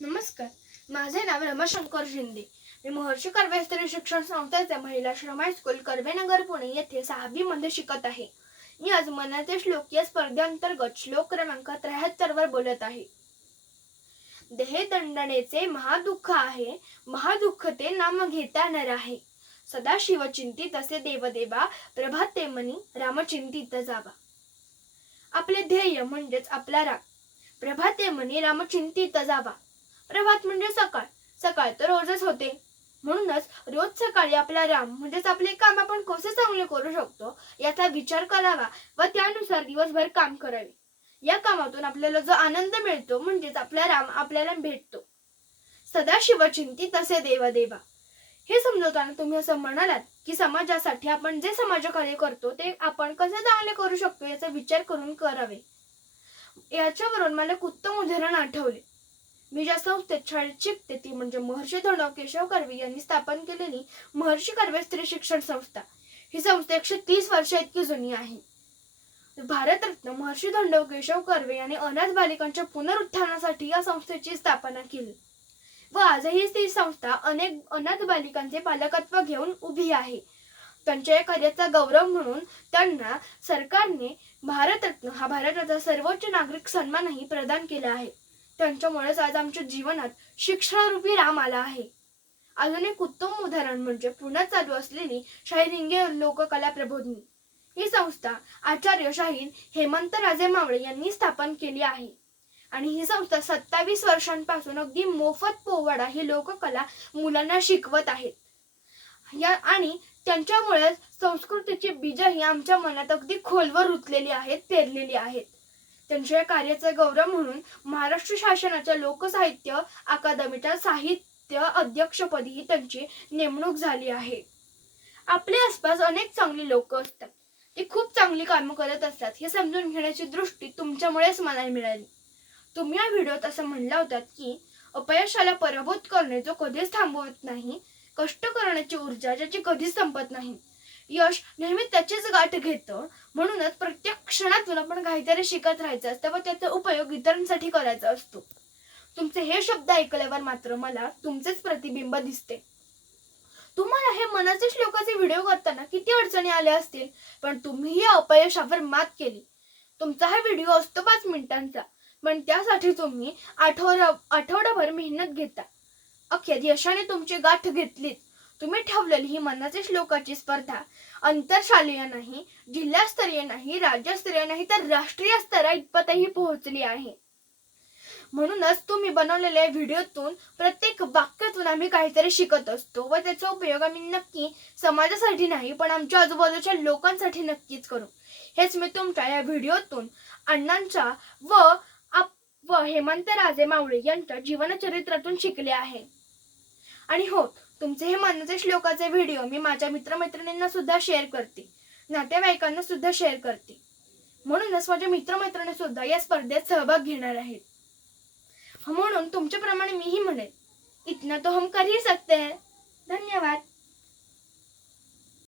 नमस्कार, माझे नाव रमाशंकर शिंदे. मी महर्षी कर्वे स्त्री शिक्षण संस्थेचे महिला श्रम हायस्कूल कर्वेनगर पुणे येथे 6वी मध्ये शिकत आहे. मी आज मनाचे श्लोक या स्पर्धेअंतर्गत श्लोक क्रमांक 73 वर बोलत आहे. देहदंडनेचे महादुःख आहे, महादुःख ते नाम घेता नर आहे. सदा शिवचिंतित असे देवदेवा, प्रभाते मनी रामचिंतित जावा. आपले ध्येय म्हणजेच आपला राग, प्रभाते मनी रामचिंतित जावा. प्रभात म्हणजे सकाळ, सकाळ तर रोजच होते. म्हणूनच रोज सकाळी आपला राम म्हणजेच आपले काम आपण कसे चांगले करू शकतो याचा विचार करावा व त्यानुसार दिवसभर काम करावे. या कामातून आपल्याला जो आनंद मिळतो म्हणजेच आपला राम आपल्याला भेटतो. सदा शिवचिंतित असे देवदेवा. हे समजवताना तुम्ही असं म्हणालात की समाजासाठी आपण जे समाजकार्य करतो ते आपण कसे चांगले करू शकतो याचा विचार करून करावे. याच्यावरून मला एक उत्तम उदाहरण आठवले. मी ज्या संस्थेत शाळेत शिकते ती म्हणजे महर्षी धोंडो केशव कर्वे यांनी स्थापन केलेली महर्षी कर्वे स्त्री शिक्षण संस्था. ही संस्था 130 वर्ष इतकी जुनी आहे. भारतरत्न महर्षी धोंडो केशव कर्वे यांनी अनाथ बालिकांच्या पुनरुत्थानासाठी या संस्थेची स्थापना केली व आजही ही संस्था अनेक अनाथ बालिकांचे पालकत्व घेऊन उभी आहे. त्यांच्या या कार्याचा गौरव म्हणून त्यांना सरकारने भारतरत्न हा भारताचा सर्वोच्च नागरिक सन्मानही प्रदान केला आहे. त्यांच्यामुळेच आज आमच्या जीवनात शिक्षणारूपी राम आला आहे. अजून एक उत्तम उदाहरण म्हणजे पुण्यात चालू असलेली शाहीर हिंगे लोककला प्रबोधिनी. ही संस्था आचार्य शाहीर हेमंतराजे मावळे यांनी स्थापन केली आहे आणि ही संस्था 27 वर्षांपासून अगदी मोफत पोवाडा ही लोककला मुलांना शिकवत आहेत. आणि त्यांच्यामुळे संस्कृतीची बीज ही आमच्या मनात अगदी खोलवर रुतलेली आहेत, पेरलेली आहेत. त्यांच्या कार्याचा गौरव म्हणून महाराष्ट्र शासनाच्या लोकसाहित्य अकादमीच्या साहित्य अध्यक्षपदी त्यांची नेमणूक झाली आहे. आपल्या आसपास अनेक चांगली लोक असतात, ते खूप चांगली कामं करत असतात. हे समजून घेण्याची दृष्टी तुमच्यामुळेच मला मिळाली. तुम्ही या व्हिडिओत असं म्हणला होतात की अपयशाला पराभूत करणे जो कधीच थांबवत नाही, कष्ट करण्याची ऊर्जा ज्याची कधीच संपत नाही. यश नेहमी त्याचीच गाठ घेतं. म्हणूनच प्रत्येक क्षणातून आपण काहीतरी शिकत राहायचं असतं व त्याचा उपयोग इतरांसाठी करायचा असतो. तुमचे हे शब्द ऐकल्यावर मात्र मला तुमचेच प्रतिबिंब दिसते. तुम्हाला हे मनाचे श्लोकाचे व्हिडिओ करताना किती अडचणी आल्या असतील, पण तुम्ही या अपयशावर मात केली. तुमचा हा व्हिडिओ असतो 5 मिनिटांचा, पण त्यासाठी तुम्ही आठवडाभर मेहनत घेता. अखेर यशाने तुमची गाठ घेतलीत. तुम्ही ठेवलेली ही मनाचे श्लोकाची स्पर्धा आंतरशालेय नाही, जिल्हास्तरीय नाही, राज्यस्तरीय नाही तर राष्ट्रीय स्तराइतपतही पोहोचली आहे. म्हणूनच तुम्ही बनवलेल्या व्हिडिओतून प्रत्येक वाक्यातून आम्ही काहीतरी शिकत असतो व त्याचा उपयोग आम्ही नक्की समाजासाठी नाही पण आमच्या आजूबाजूच्या लोकांसाठी नक्कीच करू. हेच मी तुमच्या या व्हिडिओतून अण्णांच्या व हेमंतराजे मावळे यांच्या जीवनचरित्रातून शिकले आहे. आणि हो, तुमचे हे मनाचे श्लोकाचे व्हिडिओ मी माझ्या मित्रमैत्रिणींना सुद्धा शेअर करते, नातेवाईकांना सुद्धा शेअर करते. म्हणूनच माझ्या मित्रमैत्रिणी सुद्धा या स्पर्धेत सहभाग घेणार आहेत. म्हणून तुमच्याप्रमाणे मीही म्हणेन, इतना तो हम कर ही सकते हैं. धन्यवाद.